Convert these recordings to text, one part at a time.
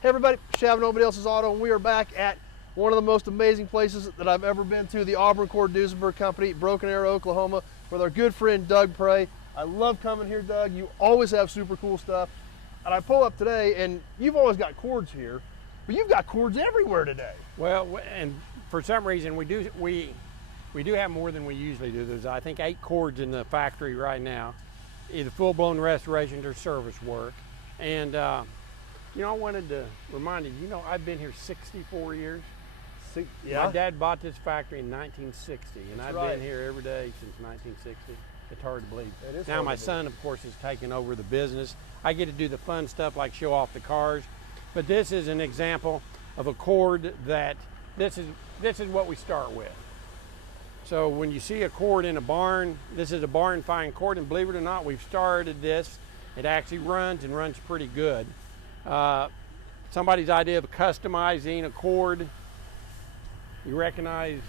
Hey everybody, Shaving Nobody Else's Auto, and we are back at one of the most amazing places that I've ever been to, the Auburn Cord Duesenberg Company, Broken Arrow, Oklahoma, with our good friend Doug Prey. I love coming here, Doug. You always have super cool stuff. And I pull up today, and you've always got cords here, but you've got cords everywhere today. Well, and for some reason we do have more than we usually do. There's, I think, 8 cords in the factory right now, either full-blown restorations or service work. And you know, I wanted to remind you, I've been here 64 years. Yeah. My dad bought this factory in 1960, and That's I've right. been here every day since 1960. It's hard to believe. It is now hard my to son, of course, has taken over the business. I get to do the fun stuff like show off the cars, but this is an example of a cord that this is what we start with. So when you see a cord in a barn, this is a barn find cord, and believe it or not, we've started this. It actually runs and runs pretty good. Somebody's idea of customizing a cord, you recognize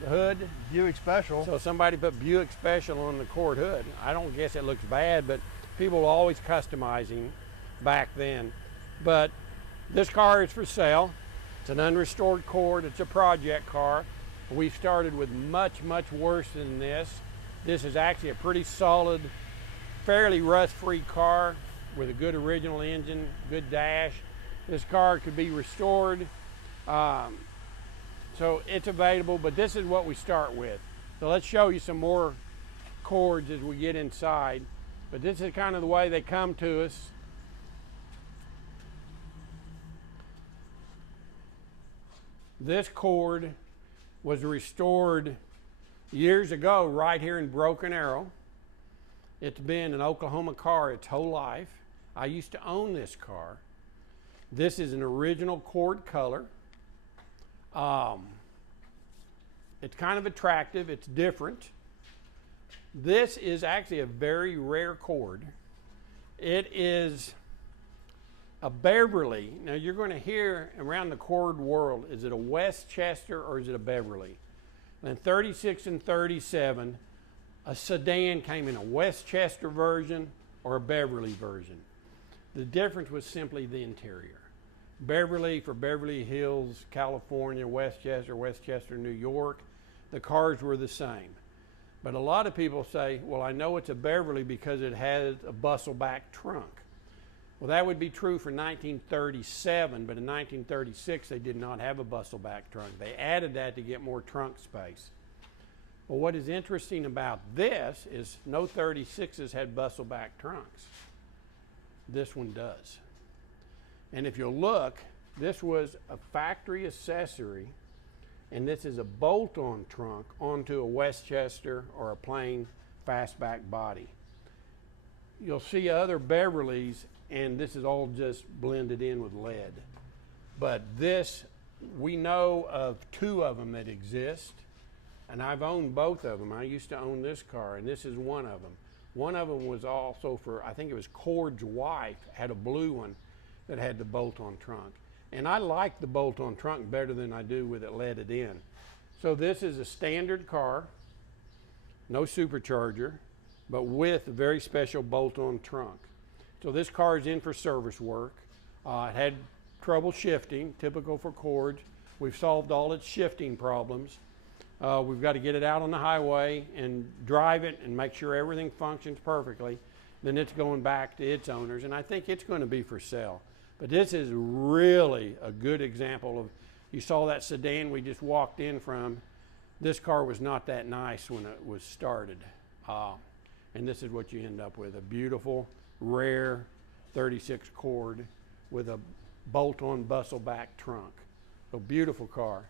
the hood? Buick Special. So somebody put Buick Special on the cord hood. I don't guess it looks bad, but people were always customizing back then. But this car is for sale. It's an unrestored cord. It's a project car. We've started with much, much worse than this. This is actually a pretty solid, fairly rust-free car with a good original engine, good dash. This car could be restored. So it's available, but this is what we start with. So let's show you some more cords as we get inside. But this is kind of the way they come to us. This cord was restored years ago right here in Broken Arrow. It's been an Oklahoma car its whole life. I used to own this car. This is an original cord color. It's kind of attractive. It's different. This is actually a very rare cord. It is a Beverly. Now you're going to hear around the cord world, is it a Westchester or is it a Beverly? In 36 and 37, a sedan came in a Westchester version or a Beverly version. The difference was simply the interior. Beverly for Beverly Hills, California, Westchester, Westchester, New York, the cars were the same. But a lot of people say, well, I know it's a Beverly because it has a bustle back trunk. Well, that would be true for 1937, but in 1936 they did not have a bustle back trunk. They added that to get more trunk space. Well, what is interesting about this is no 36s had bustle back trunks. This one does. And if you look, this was a factory accessory, and this is a bolt-on trunk onto a Westchester or a plain fastback body. You'll see other Beverlys, and this is all just blended in with lead. But this, we know of 2 of them that exist, and I've owned both of them. I used to own this car, and this is one of them. One of them was also for, I think it was Cord's wife, had a blue one that had the bolt-on trunk. And I like the bolt-on trunk better than I do with it leaded in. So this is a standard car, no supercharger, but with a very special bolt-on trunk. So this car is in for service work. It had trouble shifting, typical for cords. We've solved all its shifting problems. We've got to get it out on the highway and drive it and make sure everything functions perfectly. Then it's going back to its owners, and I think it's going to be for sale. But this is really a good example of, you saw that sedan we just walked in from. This car was not that nice when it was started. And this is what you end up with, a beautiful, rare 36 cord with a bolt-on bustle back trunk. So beautiful car.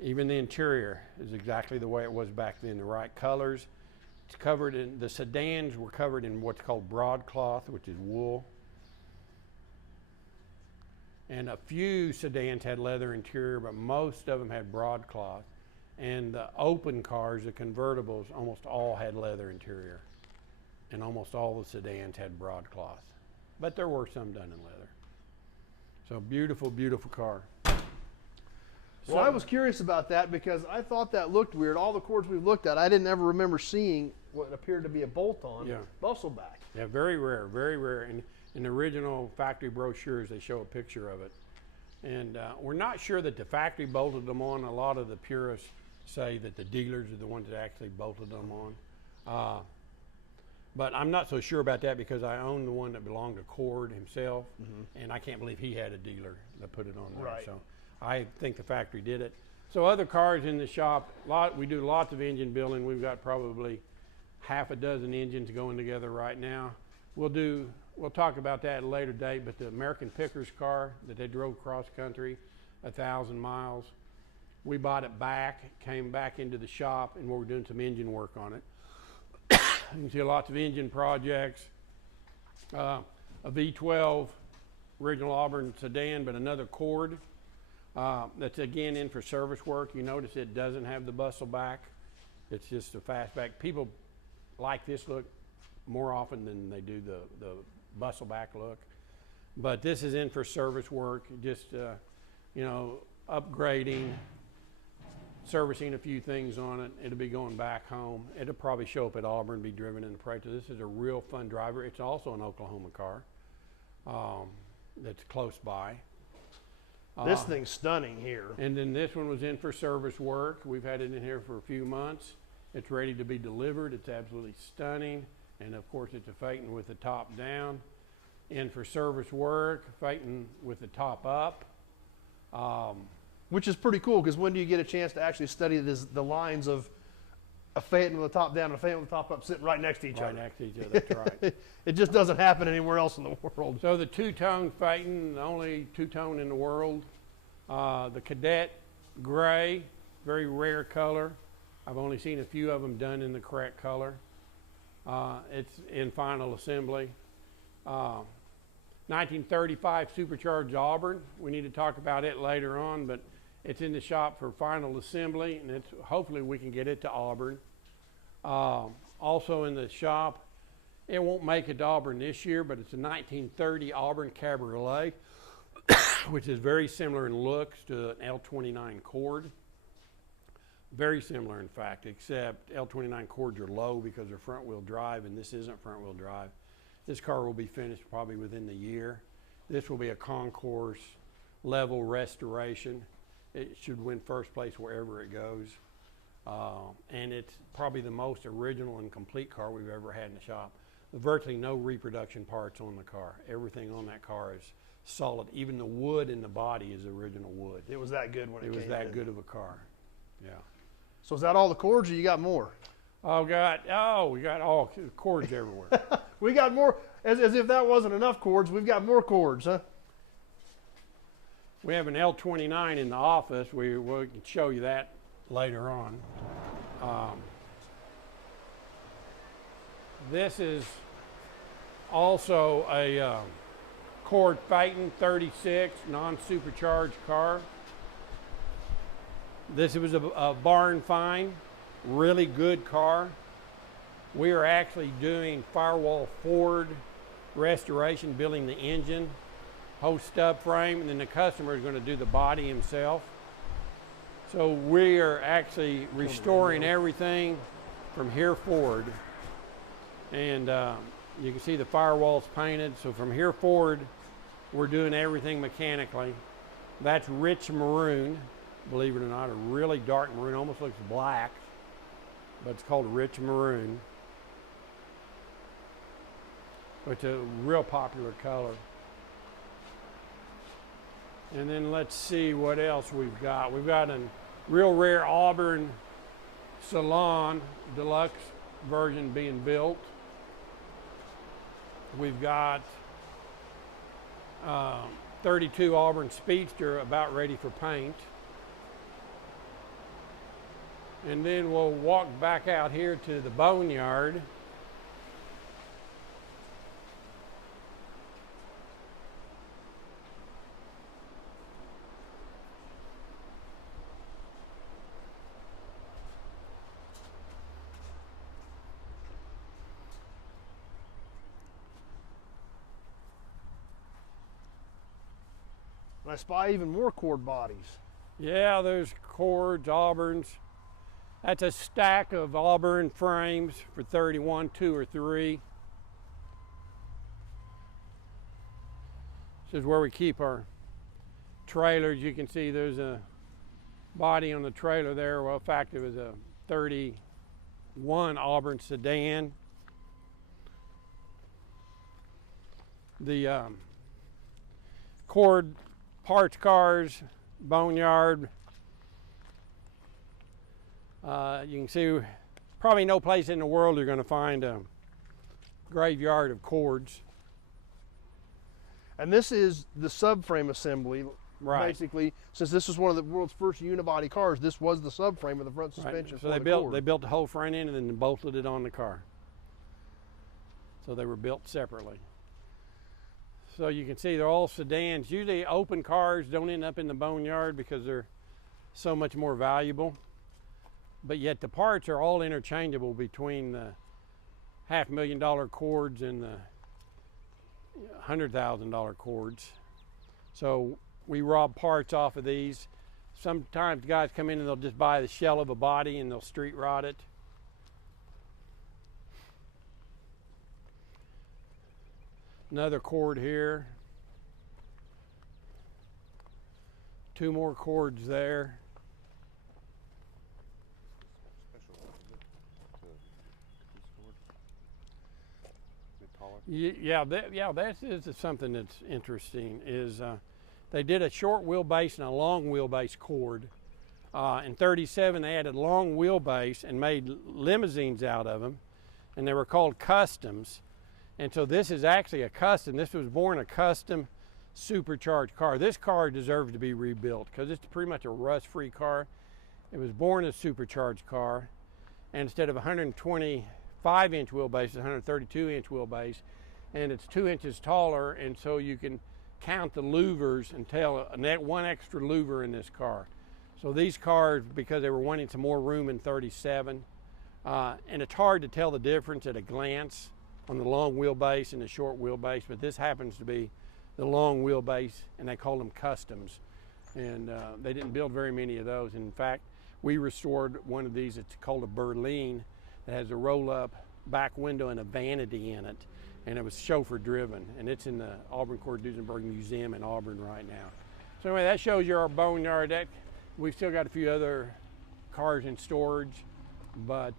Even the interior is exactly the way it was back then, the right colors. It's covered in, the sedans were covered in what's called broadcloth, which is wool. And a few sedans had leather interior, but most of them had broadcloth. And the open cars, the convertibles, almost all had leather interior. And almost all the sedans had broadcloth. But there were some done in leather. So beautiful, beautiful car. Well, I was curious about that because I thought that looked weird. All the cords we've looked at, I didn't ever remember seeing what appeared to be a bolt-on bustle back. Yeah, very rare, very rare. And In the original factory brochures, they show a picture of it. And we're not sure that the factory bolted them on. A lot of the purists say that the dealers are the ones that actually bolted them on. But I'm not so sure about that because I own the one that belonged to Cord himself, and I can't believe he had a dealer that put it on there. Right. So I think the factory did it. So other cars in the shop, we do lots of engine building. We've got probably half a dozen engines going together right now. We'll talk about that at a later date, but the American Pickers car that they drove cross country 1,000 miles, we bought it back, came back into the shop, and we're doing some engine work on it. You can see lots of engine projects, a V12 original Auburn sedan, but another Cord that's again in for service work. You notice it doesn't have the bustle back. It's just a fastback. People like this look more often than they do the bustle back look. But this is in for service work, just upgrading, servicing a few things on it. It'll be going back home. It'll probably show up at Auburn, be driven in the parade. So this is a real fun driver. It's also an Oklahoma car that's close by. This thing's stunning here. And then this one was in for service work. We've had it in here for a few months. It's ready to be delivered. It's absolutely stunning. And of course it's a Phaeton with the top down. In for service work, Phaeton with the top up. Which is pretty cool, because when do you get a chance to actually study the lines of a Phaeton with the top down and a Phaeton with the top up sitting right next to each other? Right next to each other, that's right. It just doesn't happen anywhere else in the world. So the two-tone Phaeton, the only two-tone in the world. The Cadet gray, very rare color. I've only seen a few of them done in the correct color. It's in final assembly. 1935 supercharged Auburn. We need to talk about it later on, but it's in the shop for final assembly, and hopefully we can get it to Auburn. Also in the shop, it won't make it to Auburn this year, but it's a 1930 Auburn Cabriolet, which is very similar in looks to an L29 Cord. Very similar, in fact, except L29 Cords are low because they're front-wheel drive, and this isn't front-wheel drive. This car will be finished probably within the year. This will be a concourse level restoration. It should win first place wherever it goes. And it's probably the most original and complete car we've ever had in the shop. Virtually no reproduction parts on the car. Everything on that car is solid. Even the wood in the body is original wood. It was that good when it came in. It was that good of a car, yeah. So is that all the cords, or you got more? We got all cords everywhere. We got more, as if that wasn't enough cords, we've got more cords, huh? We have an L29 in the office. We can show you that later on. This is also a Cord Phaeton 36 non-supercharged car. This was a barn find, really good car. We are actually doing firewall forward restoration, building the engine, whole stub frame, and then the customer is going to do the body himself. So we are actually restoring everything from here forward. And you can see the firewalls painted. So from here forward, we're doing everything mechanically. That's rich maroon, believe it or not, a really dark maroon, almost looks black, but it's called rich maroon. It's a real popular color. And then let's see what else we've got. We've got a real rare Auburn Salon deluxe version being built. We've got 32 Auburn Speedster about ready for paint. And then we'll walk back out here to the boneyard. And I spy even more cord bodies. Yeah, there's Cords, Auburns. That's a stack of Auburn frames for 31, 2 or 3. This is where we keep our trailers. You can see there's a body on the trailer there. Well, in fact, it was a 31 Auburn sedan. The Cord parts cars, boneyard. You can see probably no place in the world you're going to find a graveyard of Cords. And this is the subframe assembly. Right. Basically, since this was one of the world's first unibody cars, this was the subframe of the front suspension. Right. So they built the whole front end and then bolted it on the car. So they were built separately. So you can see they're all sedans. Usually open cars don't end up in the boneyard because they're so much more valuable. But yet the parts are all interchangeable between the $500,000 Cords and the $100,000 Cords. So we rob parts off of these. Sometimes guys come in and they'll just buy the shell of a body and they'll street rod it. Another Cord here. Two more Cords there. Yeah, that is something that's interesting. Is they did a short wheelbase and a long wheelbase Cord. In '37, they added long wheelbase and made limousines out of them, and they were called customs. And so this is actually a custom. This was born a custom supercharged car. This car deserves to be rebuilt because it's pretty much a rust-free car. It was born a supercharged car, and instead of 125-inch wheelbase, it's 132-inch wheelbase, and it's 2 inches taller, and so you can count the louvers and tell one extra louver in this car. So these cars, because they were wanting some more room in 37, and it's hard to tell the difference at a glance on the long wheelbase and the short wheelbase, but this happens to be the long wheelbase, and they call them customs. And they didn't build very many of those. In fact, we restored one of these. It's called a Berlin. It has a roll-up back window and a vanity in it, and it was chauffeur driven, and it's in the Auburn Cord Duesenberg Museum in Auburn right now. So anyway, that shows you our boneyard. We've still got a few other cars in storage, but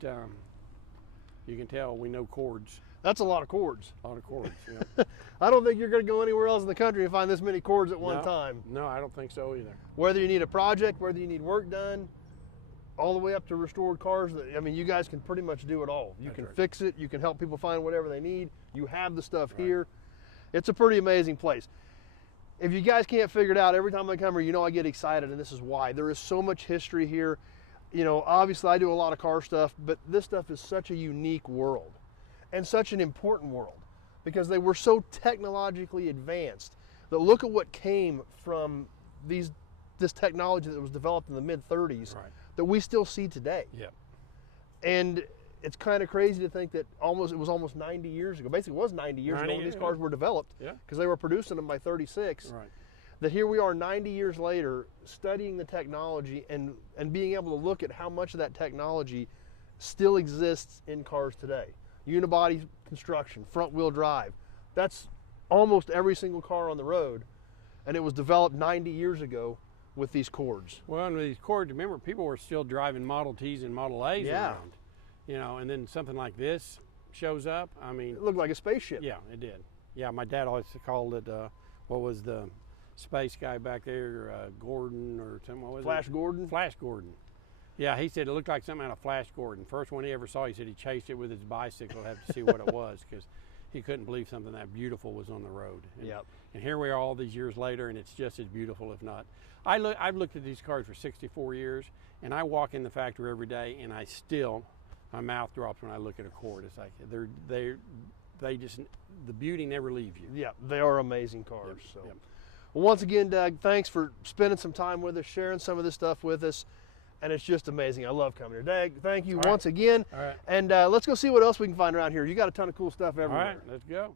you can tell we know Cords. That's a lot of Cords. A lot of Cords, yeah. I don't think you're going to go anywhere else in the country and find this many Cords at one time. No, I don't think so either. Whether you need a project, whether you need work done, all the way up to restored cars. I mean, you guys can pretty much do it all. You can fix it. You can help people find whatever they need. You have the stuff here. It's a pretty amazing place. If you guys can't figure it out, every time I come here, you know I get excited, and this is why. There is so much history here. You know, obviously I do a lot of car stuff, but this stuff is such a unique world and such an important world because they were so technologically advanced that look at what came from this technology that was developed in the mid-30s that we still see today. Yep. And it's kind of crazy to think that it was almost 90 years ago. Basically, it was 90 years ago when these cars were developed because they were producing them by 36. Right. That here we are 90 years later studying the technology and being able to look at how much of that technology still exists in cars today. Unibody construction, front wheel drive. That's almost every single car on the road, and it was developed 90 years ago with these Cords. Well, and with these Cords, remember, people were still driving Model Ts and Model As around. You know, and then something like this shows up. I mean, it looked like a spaceship. Yeah, it did. Yeah, my dad always called it, what was the space guy back there, Gordon or something? What was Flash it? Gordon? Flash Gordon. Yeah, he said it looked like something out of Flash Gordon. First one he ever saw, he said he chased it with his bicycle to have to see what it was because he couldn't believe something that beautiful was on the road. And here we are all these years later, and it's just as beautiful, if not. I've looked at these cars for 64 years, and I walk in the factory every day, and my mouth drops when I look at a Cord. It's like they just, the beauty never leaves you. Yeah, they are amazing cars. Yep. So, Yep. Well, once again, Doug, thanks for spending some time with us, sharing some of this stuff with us. And it's just amazing. I love coming here. Doug, thank you once again. All right. And let's go see what else we can find around here. You got a ton of cool stuff everywhere. All right, let's go.